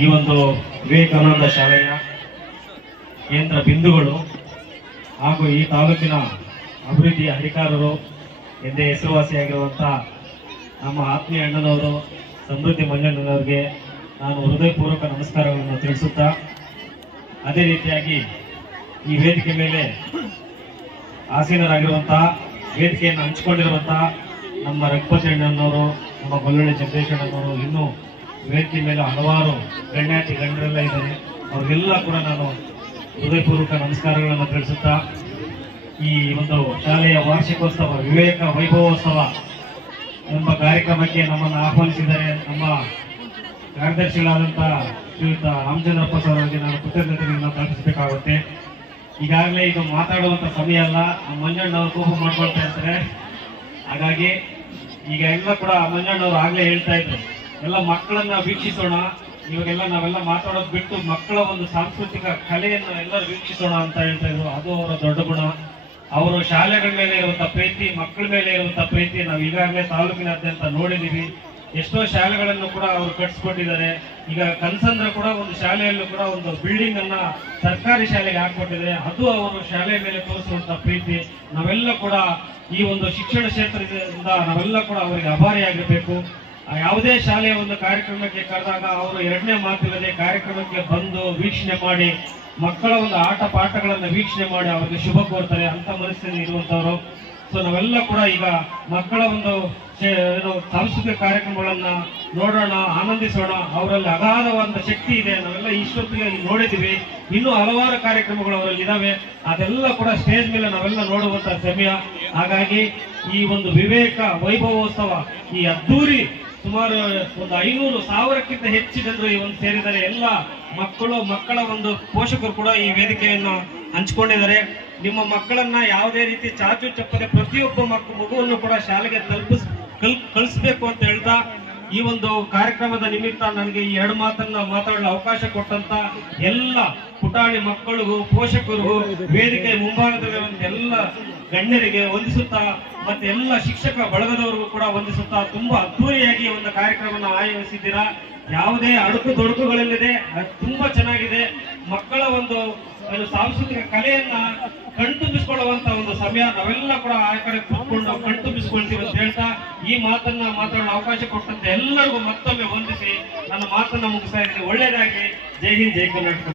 ಈ ಒಂದು ವಿವೇಕಾನಂದ ಶಾಲೆಯ ಕೇಂದ್ರ ಬಿಂದುಗಳು ಹಾಗೂ ಈ ತಾಲೂಕಿನ ಅಭಿವೃದ್ಧಿಯ ಹರಿಕಾರರು ಎಂದೇ ಹೆಸರುವಾಸಿಯಾಗಿರುವಂತಹ ನಮ್ಮ ಆತ್ಮೀಯ ಅಣ್ಣನವರು ಸಮೃದ್ಧಿ ಮಂಜಣ್ಣನವರಿಗೆ ನಾನು ಹೃದಯಪೂರ್ವಕ ನಮಸ್ಕಾರಗಳನ್ನು ತಿಳಿಸುತ್ತಾ, ಅದೇ ರೀತಿಯಾಗಿ ಈ ವೇದಿಕೆ ಮೇಲೆ ಆಸೀನರಾಗಿರುವಂತಹ, ವೇದಿಕೆಯನ್ನು ಹಂಚಿಕೊಂಡಿರುವಂತಹ ನಮ್ಮ ರಘುಪತಿ ಅಣ್ಣನವರು, ನಮ್ಮ ಗೊಲ್ಲಳ್ಳಿ ಜಗದೀಶ್ ಅಣ್ಣನವರು, ಇನ್ನೂ ವೇದಿಕೆ ಮೇಲೆ ಹಲವಾರು ಗಣ್ಯಾತಿ ಗಣ್ಯರೆಲ್ಲ ಇದ್ದಾರೆ. ಅವರಿಗೆಲ್ಲ ಕೂಡ ನಾನು ಹೃದಯಪೂರ್ವಕ ನಮಸ್ಕಾರಗಳನ್ನು ತಿಳಿಸುತ್ತಾ, ಈ ಒಂದು ಶಾಲೆಯ ವಾರ್ಷಿಕೋತ್ಸವ ವಿವೇಕ ವೈಭವೋತ್ಸವ ಎಂಬ ಕಾರ್ಯಕ್ರಮಕ್ಕೆ ನಮ್ಮನ್ನು ಆಹ್ವಾನಿಸಿದರೆ ನಮ್ಮ ಕಾರ್ಯದರ್ಶಿಗಳಾದಂತಹ ಶ್ರೀಯುತ ರಾಮಚಂದ್ರಪ್ಪ ಸರ್ ಅವರಿಗೆ ನಾನು ಕೃತಜ್ಞತೆಗಳನ್ನು ತಲುಪಿಸಬೇಕಾಗುತ್ತೆ. ಈಗಾಗಲೇ ಇದು ಮಾತಾಡುವಂತ ಸಮಯ ಅಲ್ಲ, ಮಂಜಣ್ಣವರು ಕೋಪ ಮಾಡ್ಕೊಳ್ತಾ ಇರ್ತಾರೆ. ಹಾಗಾಗಿ ಈಗ ಎಲ್ಲ ಕೂಡ ಮಂಜಣ್ಣವರು ಆಗ್ಲೇ ಹೇಳ್ತಾ ಇದ್ರು, ಎಲ್ಲ ಮಕ್ಕಳನ್ನ ವೀಕ್ಷಿಸೋಣ, ಇವಾಗೆಲ್ಲ ನಾವೆಲ್ಲ ಮಾತಾಡೋದು ಬಿಟ್ಟು ಮಕ್ಕಳ ಒಂದು ಸಾಂಸ್ಕೃತಿಕ ಕಲೆಯನ್ನು ಎಲ್ಲರೂ ವೀಕ್ಷಿಸೋಣ ಅಂತ ಹೇಳ್ತಾ ಇದ್ರು. ಅದು ಅವರ ದೊಡ್ಡ ಗುಣ. ಅವರು ಶಾಲೆಗಳ ಮೇಲೆ ಇರುವಂತಹ ಪ್ರೀತಿ, ಮಕ್ಕಳ ಮೇಲೆ ಇರುವಂತಹ ಪ್ರೀತಿ ನಾವು ಈಗಾಗಲೇ ತಾಲೂಕಿನಾದ್ಯಂತ ನೋಡಿದೀವಿ. ಎಷ್ಟೋ ಶಾಲೆಗಳನ್ನು ಕೂಡ ಅವರು ಕಟ್ಸ್ಕೊಟ್ಟಿದ್ದಾರೆ. ಈಗ ಕನಸಂದ್ರ ಕೂಡ ಒಂದು ಶಾಲೆಯಲ್ಲೂ ಕೂಡ ಒಂದು ಬಿಲ್ಡಿಂಗ್ ಅನ್ನ ಸರ್ಕಾರಿ ಶಾಲೆಗೆ ಹಾಕೊಟ್ಟಿದೆ. ಅದು ಅವರು ಶಾಲೆಯ ಮೇಲೆ ತೋರಿಸುವಂತಹ ಪ್ರೀತಿ. ನಾವೆಲ್ಲ ಕೂಡ ಈ ಒಂದು ಶಿಕ್ಷಣ ಕ್ಷೇತ್ರದಿಂದ ನಾವೆಲ್ಲ ಕೂಡ ಅವರಿಗೆ ಆಭಾರಿಯಾಗಿರ್ಬೇಕು. ಯಾವುದೇ ಶಾಲೆಯ ಒಂದು ಕಾರ್ಯಕ್ರಮಕ್ಕೆ ಕರೆದಾಗ ಅವರು ಎರಡನೇ ಮಾತಿಲ್ಲದೆ ಕಾರ್ಯಕ್ರಮಕ್ಕೆ ಬಂದು ವೀಕ್ಷಣೆ ಮಾಡಿ, ಮಕ್ಕಳ ಒಂದು ಆಟ ಪಾಠಗಳನ್ನು ವೀಕ್ಷಣೆ ಮಾಡಿ ಅವರಿಗೆ ಶುಭ ಕೋರ್ತಾರೆ. ಅಂತ ಮನಸ್ಥಿತಿ ಇರುವಂತವರು. ಸೊ ನಾವೆಲ್ಲ ಕೂಡ ಈಗ ಮಕ್ಕಳ ಒಂದು ಸಾಂಸ್ಕೃತಿಕ ಕಾರ್ಯಕ್ರಮಗಳನ್ನ ನೋಡೋಣ, ಆನಂದಿಸೋಣ. ಅವರಲ್ಲಿ ಅಗಾಧವಾದ ಶಕ್ತಿ ಇದೆ. ನಾವೆಲ್ಲ ಇಷ್ಟೊತ್ತಿಗೆ ನೋಡಿದೀವಿ, ಇನ್ನೂ ಹಲವಾರು ಕಾರ್ಯಕ್ರಮಗಳು ಅವರಲ್ಲಿ ಇದಾವೆ. ಅದೆಲ್ಲ ಕೂಡ ಸ್ಟೇಜ್ ಮೇಲೆ ನಾವೆಲ್ಲ ನೋಡುವಂತ ಸಮಯ. ಹಾಗಾಗಿ ಈ ಒಂದು ವಿವೇಕ ವೈಭವೋತ್ಸವ, ಈ ಅದ್ದೂರಿ ಸುಮಾರು ಒಂದು 500,000ಕ್ಕಿಂತ ಹೆಚ್ಚು ಜನರು ಈ ಒಂದು ಸೇರಿದ್ದಾರೆ. ಎಲ್ಲ ಮಕ್ಕಳ ಒಂದು ಪೋಷಕರು ಕೂಡ ಈ ವೇದಿಕೆಯನ್ನು ಹಂಚಿಕೊಂಡಿದ್ದಾರೆ. ನಿಮ್ಮ ಮಕ್ಕಳನ್ನ ಯಾವುದೇ ರೀತಿ ಚಾಚು ಚಪ್ಪದೆ ಪ್ರತಿಯೊಬ್ಬ ಮಗುವನ್ನು ಕೂಡ ಶಾಲೆಗೆ ಕಳಿಸ್ಬೇಕು ಅಂತ ಹೇಳ್ತಾ, ಈ ಒಂದು ಕಾರ್ಯಕ್ರಮದ ನಿಮಿತ್ತ ನನಗೆ ಈ 2 ಮಾತನ್ನ ಮಾತಾಡಲು ಅವಕಾಶ ಕೊಟ್ಟಂತ ಎಲ್ಲ ಪುಟಾಣಿ ಮಕ್ಕಳಿಗೂ ಪೋಷಕರಿಗೂ ವೇದಿಕೆ ಮುಂಭಾಗದಲ್ಲಿ ಎಲ್ಲ ಗಣ್ಯರಿಗೆ ವಂದಿಸುತ್ತಾ, ಮತ್ತೆ ಎಲ್ಲ ಶಿಕ್ಷಕ ಬಳಗದವರಿಗೂ ಕೂಡ ವಂದಿಸುತ್ತಾ, ತುಂಬಾ ಅದ್ದೂರಿಯಾಗಿ ಒಂದು ಕಾರ್ಯಕ್ರಮವನ್ನು ಆಯೋಜಿಸಿದ್ದೀರಾ. ಯಾವುದೇ ಅಡುಕು ತೊಡಕುಗಳಿಲ್ಲದೆ ತುಂಬಾ ಚೆನ್ನಾಗಿದೆ. ಮಕ್ಕಳ ಒಂದು ಸಾಂಸ್ಕೃತಿಕ ಕಲೆಯನ್ನ ಕಣ್ತುಂಬಿಸಿಕೊಳ್ಳುವಂತ ಒಂದು ಸಮಯ. ನಾವೆಲ್ಲ ಕೂಡ ಆ ಕಡೆ ಕೂತ್ಕೊಂಡು ಕಣ್ತುಂಬಿಸಿಕೊಳ್ತೀವಿ ಅಂತ ಹೇಳ್ತಾ, ಈ ಮಾತನ್ನ ಮಾತಾಡಲು ಅವಕಾಶ ಕೊಟ್ಟಂತೆ ಎಲ್ಲರಿಗೂ ಮತ್ತೊಮ್ಮೆ ವಂದಿಸಿ ನನ್ನ ಮಾತನ್ನ ಮುಗಿಸ್ತಾ ಇದ್ದೀನಿ. ಒಳ್ಳೆಯದಾಗಿ. ಜೈ ಹಿಂದ್, ಜೈ ಕರ್ನಾಟಕ.